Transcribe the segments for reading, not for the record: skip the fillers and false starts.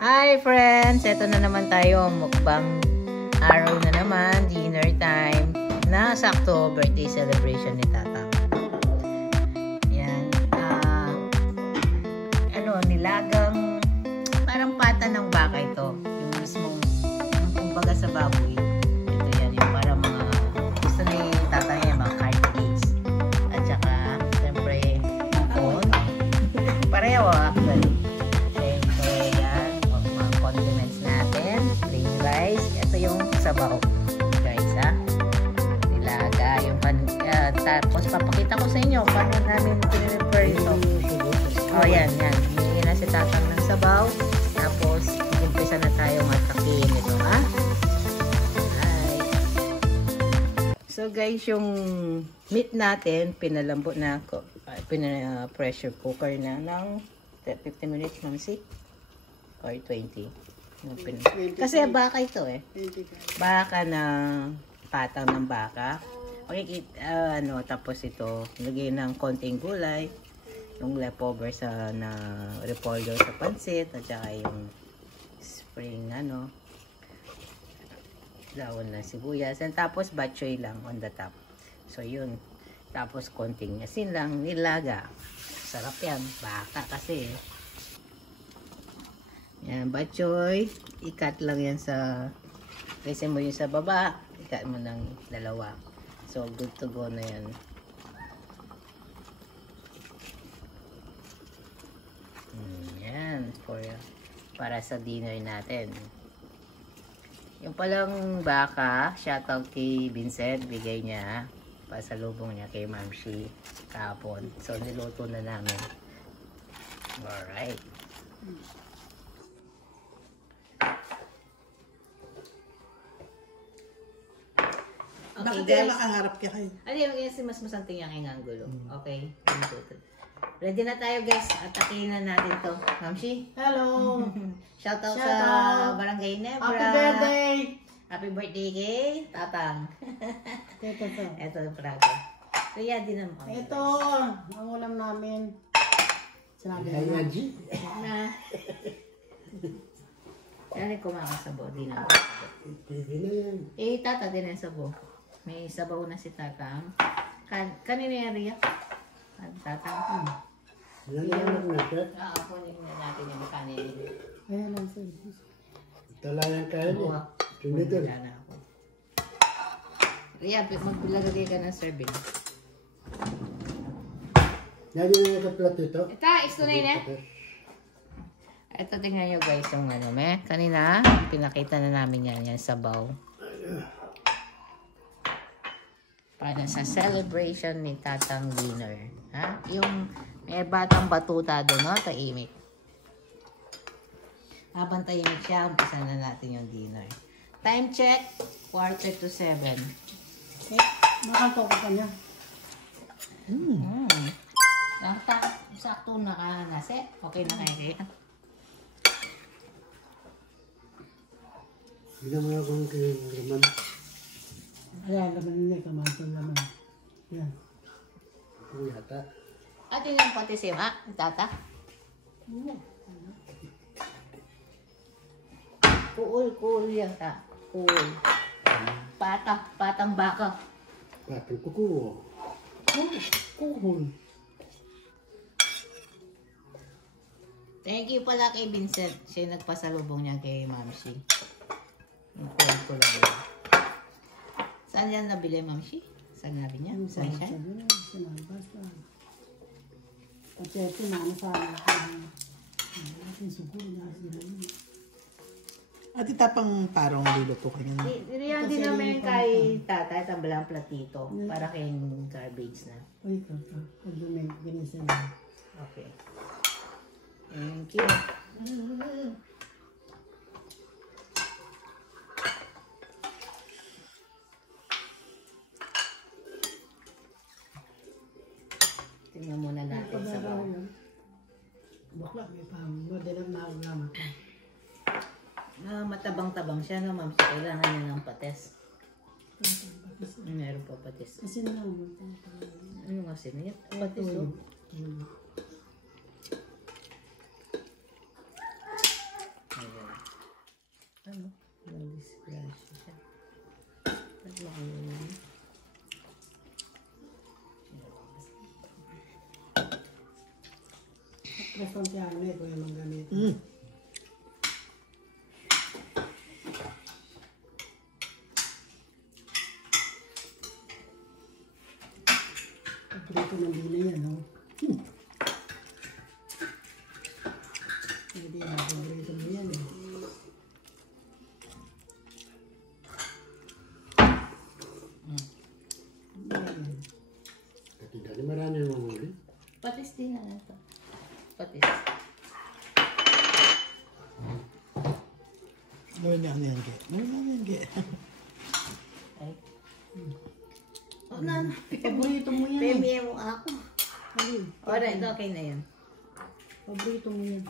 Hi friends! Ito na naman tayo. Mukbang araw na naman. Dinner time. Na sakto birthday celebration ni Tata. Yan. Nilagang parang pata ng baka ito. Yung mismong kumbaga sa baboy. Ito yan. Yung para mga gusto ni Tata niya mga cartilage. At saka siyempre hapon. Pareho actually. Sabaw guys ha, nilaga yung tapos papakita ko sa inyo paano namin pinipare ito. Yan hingin na si Tatang ng sabaw, tapos umpisa na tayo matakin ito ha. So guys, yung meat natin pinalambot na ako, pressure cooker na ng 15 minutes mamsi or 20. Kasi baka ito baka na patang ng baka. Okay, tapos ito lagyan ng konting gulay, yung leftover sa na repolyo sa pansit, at saka yung spring dahon na sibuyas, and tapos batchoy lang on the top. So yun, tapos konting asin lang, nilaga. Sarap yan, baka kasi yan, batchoy, ikat lang yan sa, kasi mo yun sa baba, ikat mo ng dalawa. So, good to go na yan. Yan, para sa dinner natin. Yung palang baka, shoutout kay Vincent, bigay niya, pasalubong niya kay Ma'am Shi kahapon. So, niluto na namin. Alright. Okay, bakit guys, makaharap ka kayo? Ano yung mas masanting yung aking gulo. Okay? Ready na tayo guys. Atakin na natin to. Mamshi? Hello! Shoutout sa Barangay Nebra. Happy birthday! Happy birthday kay Tatang. Ito. Ito yung prato. Kaya din naman. Ito, ang ulam namin. Sinabi na. Kaya kumakasabo. Di na. Tata din ang sabo. May sabaw na si Tatang. Kanina yung Ria? Tatang. Kunin na natin yung kanina. Ayan lang sir. Talayan kayo niya. Tunitin. Wala na ako. Ria, maglagay ka ng serving. Yan yung nakaplato ito. Ito na yun Ito, tingnan nyo guys yung kanina, pinakita na namin yan sabaw. Para sa celebration ni Tatang dinner. Ha? Yung may batang batuta doon, no? Tahimik. Habang tahimik siya, umpisa na natin yung dinner. Time check, 6:45. Nakato ko pa niya. Sakto nase. Okay na kayo. Hindi naman akong laman. Ayan, laman nila. Kamantong laman. Yan. Ito yata. At yun yung patisim, Tata? Cool yan, ta. Cool. Patang baka. Patang kuko. Kuhol. Thank you pala kay Vincent. Siya yung nagpasalubong niya kay Mamsi. Ko lang yun. Saan yan nabili, Mamsi? Saan nabi niya? Saan siya? Kasi ito na sa ating suguro na sila. At itapang parang liluto ka niya. Riyan din naman kay Tata. Tambalang platito. Para kayong garbage na. Uy, compliment. Ganyan sila. Okay. Thank you. Tingnan muna natin sa bawah. Bakla, may madalang naulaman ka. Matabang-tabang siya, no, ma'am? So, kailangan niya ng pates. Meron pa pates. Asin na. Ano nga asin? Pates, oh. Ayan. Basta si Ane, kung yung gamit. Paborito ng Dina yan, no? Hindi na, paborito mo yan, eh. Katiga ni marami yung mamuli. Patis din na ito. Patis. Gawin niya ano yan, Ge. Gawin niya ano yan, Ge. Ay. Oh, na. Paborito mo yan, eh. Pemiye mo ako. Alin? Alright, okay na yan. Paborito mo yan.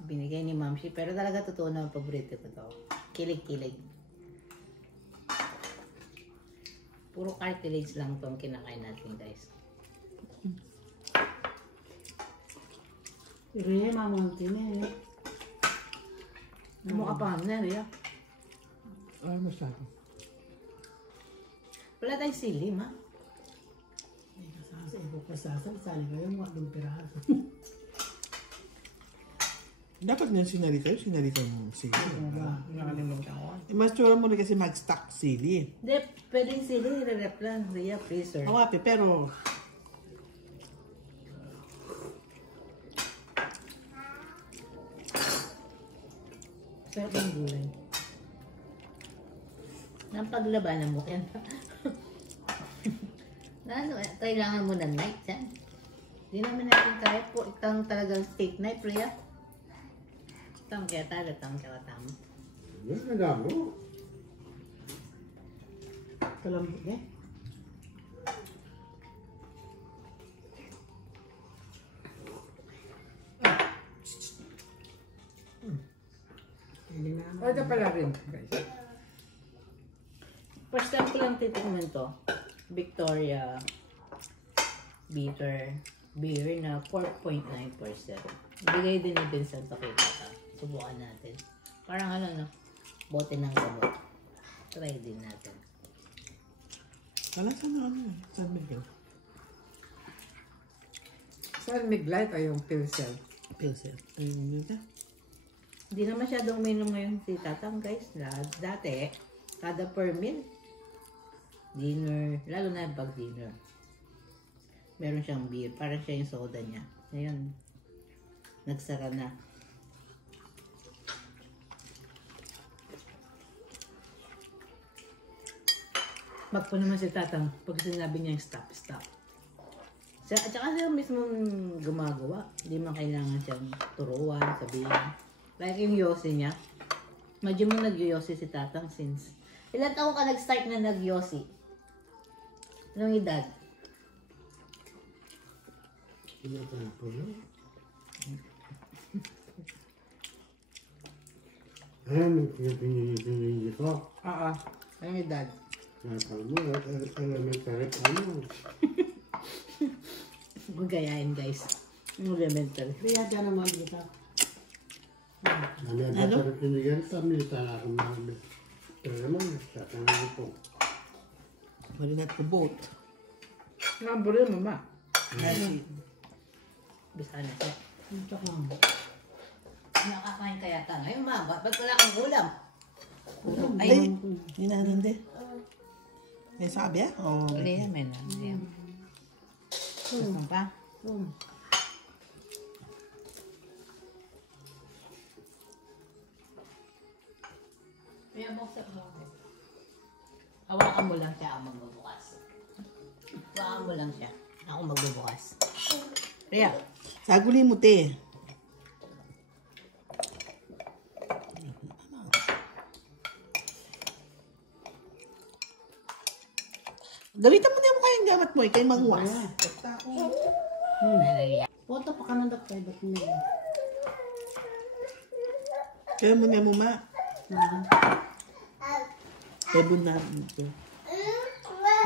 Binigay ni Ma'am Shi, pero talaga totoo na paborito ko to. Kilig-kilig. Puro cartilage lang tong kinakain natin, guys. Pero yan, mamangkin na, eh. Mukha pa na, Ria. Ay, masyado. Wala tayong sili, ma. Ay, kasasa, ibo kasasa, sali kayo, mga lumpirahan. Dapat nga sinalita mo sili. Nakalimutan ko. Mas tsura mo rin kasi mag-stock sili. Hindi, pwedeng sili, re-rep lang. Ria, freezer. Oo, ate, pero Sarap ng gulay. Nang paglabanan mo yan. Ano, kailangan mo ng knife yan. Hindi naman natin kaya po. Itang talagang steak knife, Ria. Itang kaya tala, itang kaya tama. Yes, nagamo. Kalambot, eh. Hindi na. Pwede pala rin, guys. First time ko lang titikman to. Victoria Bitter Beer na 4.9%. Bigay din ni Vincent sa kita. Subukan natin. Parang ano, no? Bote ng gamot. Try din natin. wala sa ano, San Miguel. San Miglite ay yung Pilsen. Pilsen. Ayun yun na. Hindi na masyadong uminom ngayon si Tatang, guys. Dati, kada per meal, dinner, lalo na pag dinner, meron siyang beer. Parang siya yung soda niya. Ngayon, nagsara na. Magpo naman si Tatang pag sinabi niya yung stop, stop. At saka siya mismo gumagawa. Hindi man kailangan siyang turuan, sabihin. Like yung yosi niya. Medyo mo nag-yosi si Tatang since. Ilan taon ka nag-start na nag-yosi? Anong edad? Ano pa na po yun? Pinili ko. Oo. Anong edad? Nakal mo, elementary ano. Gugayain, guys. Yung elementary. Kaya dyan naman dito. Ano ba sa pinigan kami sa kami. Pero naman, sa kanila po. Wala na to boat. Nabuli mo, ma. Kasi, Bisa na siya. Ito ka. Nakakain kaya ka ngayon, ma. Ba't wala kang ulam? ay, hinahanan din. May sabi ah? O, Hindi yan, men. Gusto pa? Kaya buksan mo. Hawakan mo lang siya ang magbubukas. Hawakan mo lang siya. Ako magbubukas. Ria. saguli mo te. Galitan mo din mo kayang gamat mo, kay mangwas. Ria. Foto pa ka na dapat ba't mo yun? Kaya mo niya mo ma. Kaya na dito.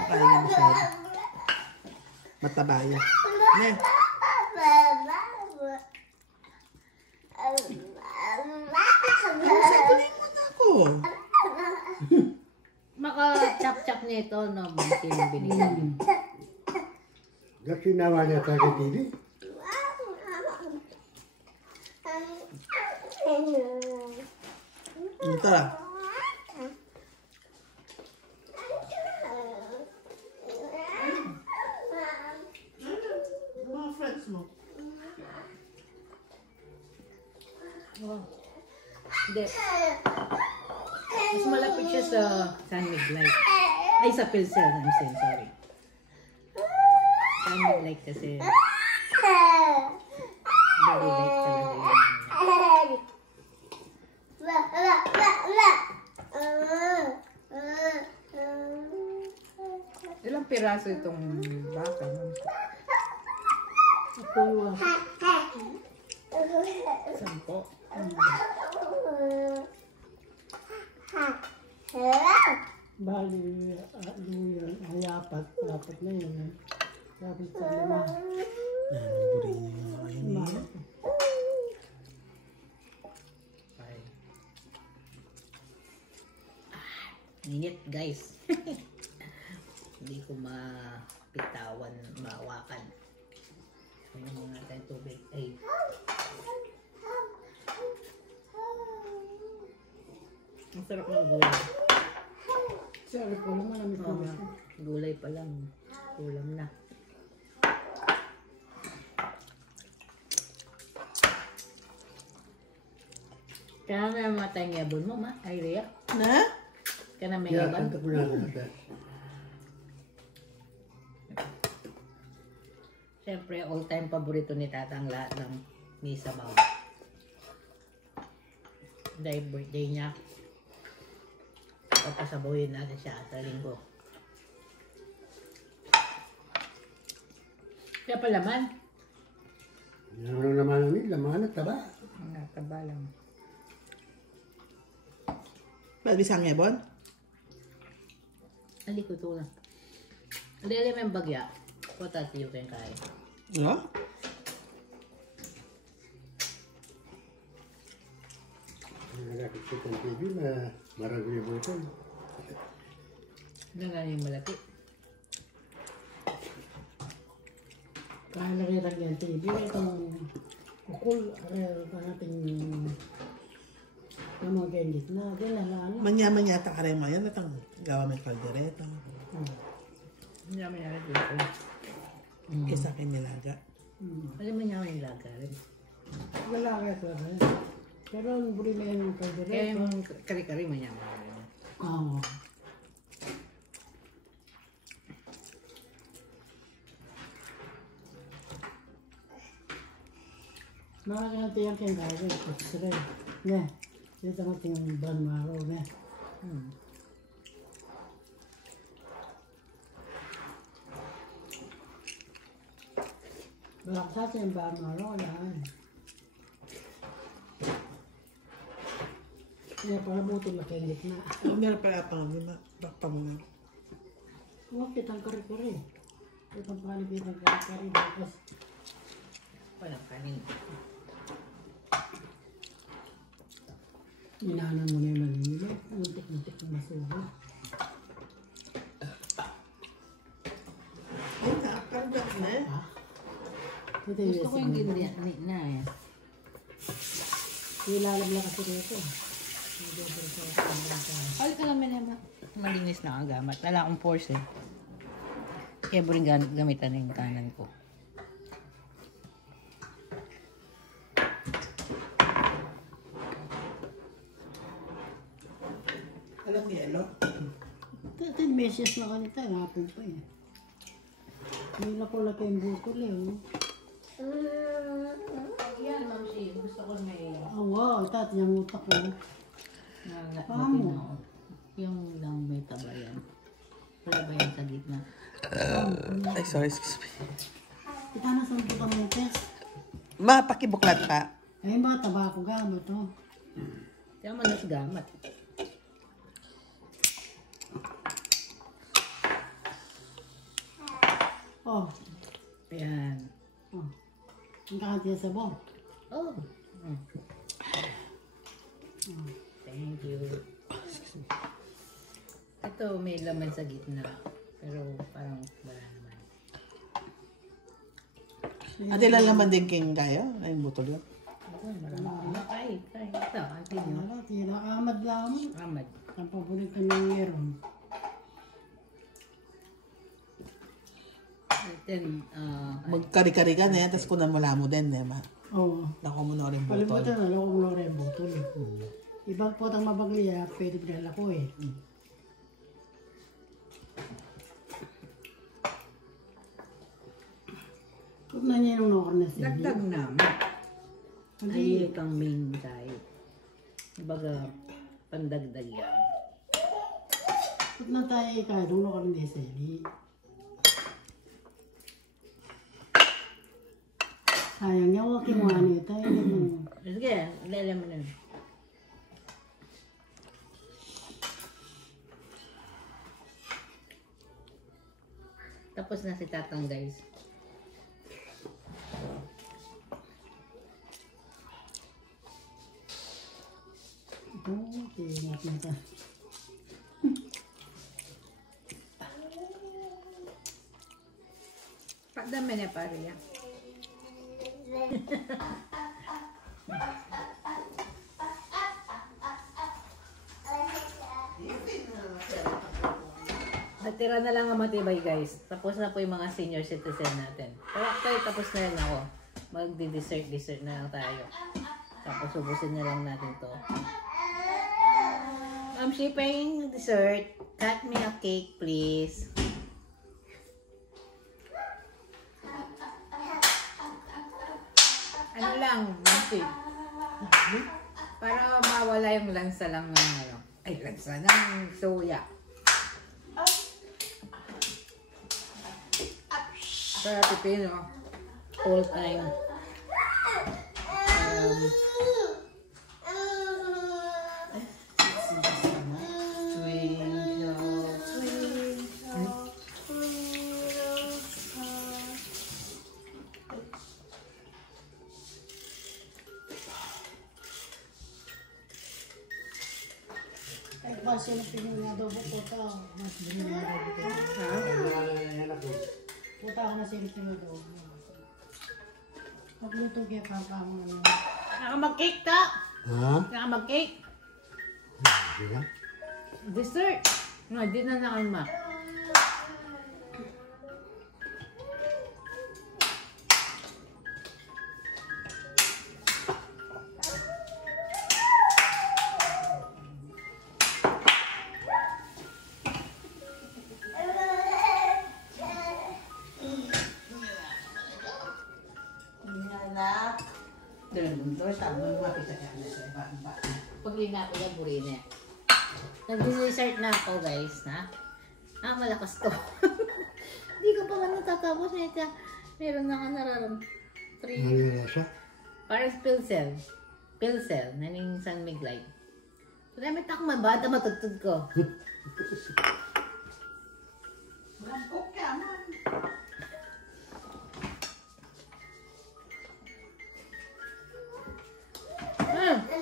Kaya nga siya. Matabaya. Ne. Saguli mo na ako. Maka-chop-chop nito, no, Monty yung binigyan. Kasi nawa niya sa TV. Ito lang. Mga friends mo. Hindi. Mas malapit siya sa San Miguel. Ay, sa Pilsen. I'm saying, sorry. San Miguel kasi very light talaga yun. Ilang piraso itong baka? Ako yung Sampo. bali, apat na yun. Sabi sa lima. Yan, buri niya yung mga yun. Ay. Init, guys. Hindi ko mapitawan, mawakan. Yung mga tayong tubig. Ay. Ang sarap ng gulay. Sabi ko naman namin ko. Gulay pa lang. Ulam na. Kaya na namatay ang yabon mo, ma? Ay, Rhea? Na? Kaya na may Kaya yabon? kanta ko natin. Siyempre, all-time paborito ni Tatang lahat ng Misa Mau. Dahil birthday niya. Papasabuhin natin siya sa linggo. Kaya pa laman. Yan lang naman namin, laman at taba. Nataba lang. Ba't bisang yabon? Ali ko ito lang. Ali mo yung bagya. Patatiyo kayong kain. No? Nagkakit sa TV na marami yung buton. Ano nga yung malaki? Kaya nakirang yan TV. Itong kukul. Ito natin yung mga gengit na. Ganyan na ano. Manyaman yata ka rin mo yan. Natang gawa may kaldereta. Hindi namin yan dito. Kesa akin nilaga. Alam mo niya yung laga rin. Wala kaya talaga yan. Pero ang buri na yung Kaya kaldereta. yung kari-kari mo niya. Oo. Makakante yan kayong kaya. Sila ne. Dito natin yung ban maraw ne. Balak sa atin yung ban maraw. Wala. Kaya para buto makinig na. Meron pala pang lima. Bakpa mo na. Huwag kitang kari-kari. Itong paligid ng kari-kari. Tapos Walang kanin. inanan mo na yung manili. Muntik-muntik na masubo. Ay, nakakarbat na. Ito yung Gusto ko yung gindi na eh. ilalagla kasi dito. Ay, alam mo naman. Malinis na ang gamat. Wala akong force eh. Kaya buring gamitan yung kanan ko. Alam yelo? 10 beses na kanita. Hapon pa eh. May lako-lako yung bukol eh. Oh. Yan, Ma'am Shane. Gusto ko may Oh, wow. Ito yung utak ko. Paano? yung lang may taba yan. Wala ba yan sa gitna? Ay, sorry, excuse me. Kita na sa buta mo yung test. Ma, pakibuklat pa. Ay, mga tabako gamit oh. Kaya man nas gamat. Oh. Ayan. Oh. Ang kakatiya sa bo. Oh. Thank you. Ito may laman sa gitna. Pero parang wala naman. At ilan naman din king kaya? Ay, butol yun. Ako, marami. Ay, ito. Atin yun. Wala, tira amad lang. Amad. Ang paborito ng yeron. Then, Magkari-kari ka na yan, tapos kunan mo lamo din, di ba? Oo. Nakuha mo na rin Palimutan butol. na lang kung lora yung butol. Ibang potang mabaglia, pwede pinala ko eh. Kung na niya nung nakarna siya. Dagdag naman. Hindi. ay kang main diet. Baga, pandagdag yan. Kung na tayo kahit nung nakarna siya. Sayang niya, wag kinuha niyo tayo. Sige, lala mo na. Tapos na si Tatang, guys. Ito, tingat na tayo. Padami na pare yan. Natira na lang ang matibay, guys. Tapos na po yung mga senior citizen natin. Pero actually, tapos na rin ako. Magdi-dessert na lang tayo. Tapos ubusin na lang natin to. I'm shipping dessert. Cut me a cake, please. Ano lang, Nancy? Para mawala yung lansa lang ng ano. Ay, lansa ng soya. Para pipino. All time. Kahit ba siya na pinunado ko, puta, mas binunado ko. Puta ako na sila pinunado ko. Magluto kaya papa mo na. Naka mag-cake ta! Ha? Naka mag-cake! Hindi na? Dessert! No, di na nakalma. Pag lina ko yan, burina. Nag-dessert na ako, guys, na. Malakas to. Hindi ko pa nga natatapos nito. Meron na ka nararam. Ano yung lasa? Parang pilsel. Pilsel, naning San Miglay. Ramit ako mabata matutod ko. Lampok ka man.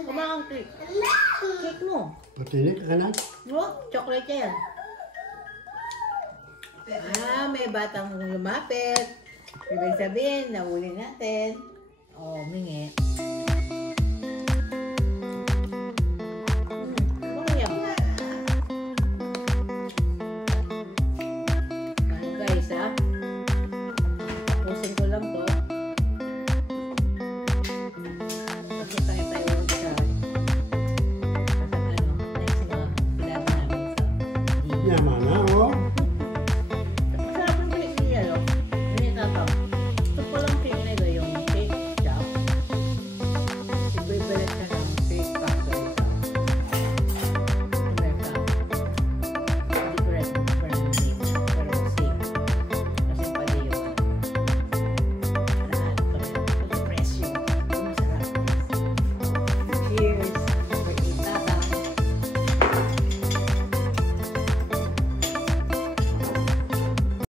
Kumakang cake. Cake mo. Patinik ka na? No, chocolate yan. May batang lumapit. Ibig sabihin, nahuli natin. Mingi.